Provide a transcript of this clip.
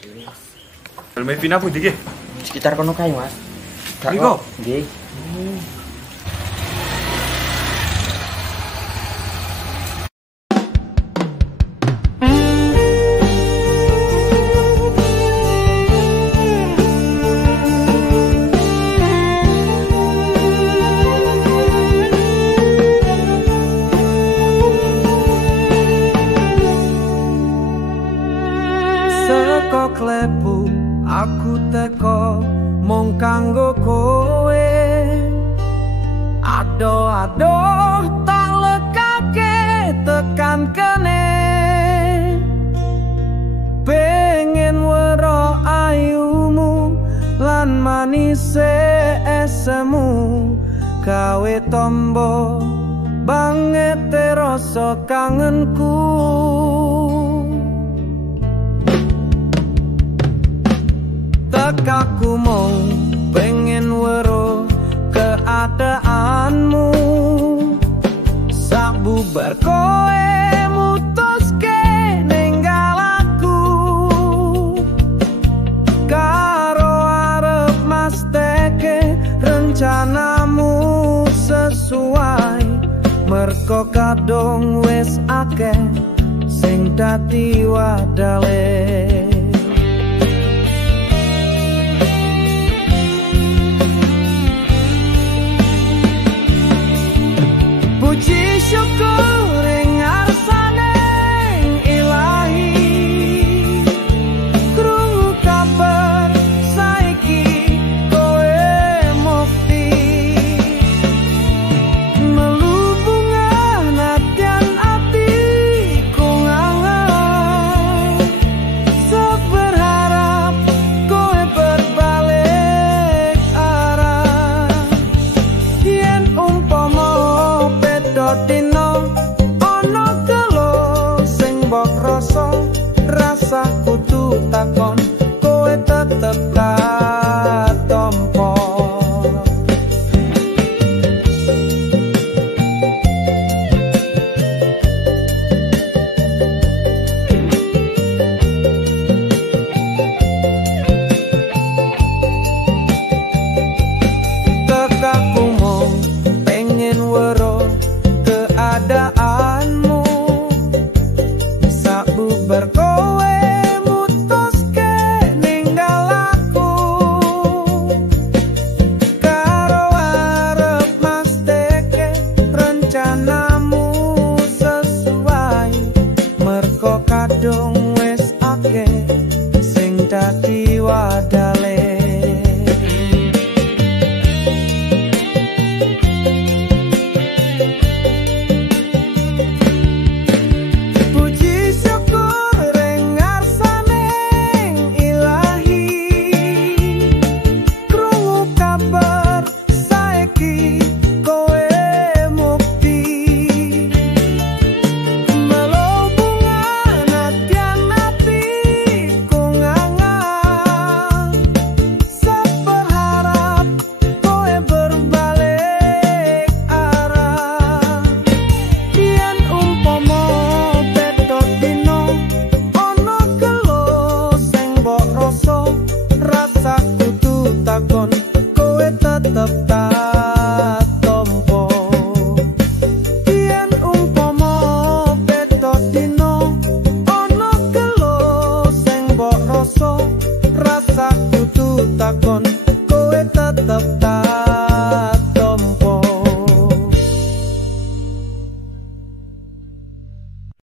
Helme Vina pundi iki? Sekitar kono kae, Mas. Niko? Nggih. Klepu aku teko mung kanggo kowe adoh tak lekake tekan kene pengen weruh ayumu lan manise esemu gawe tombo banget rasa kangenku. Aku mau pengen weruh keadaanmu sak bubar kowe mutuske ninggal aku karo arep masteke rencanamu sesuai merko kadung wis akeh sing dadi wadale. Puji syukur ing ngarsane Ilahi krungu kabar saiki kowe mukti melubungan atian atiku ngangen seberharap kowe berbalik arah yen umpama dino ono gelo sing mbok rasa kudu takon kowe tetep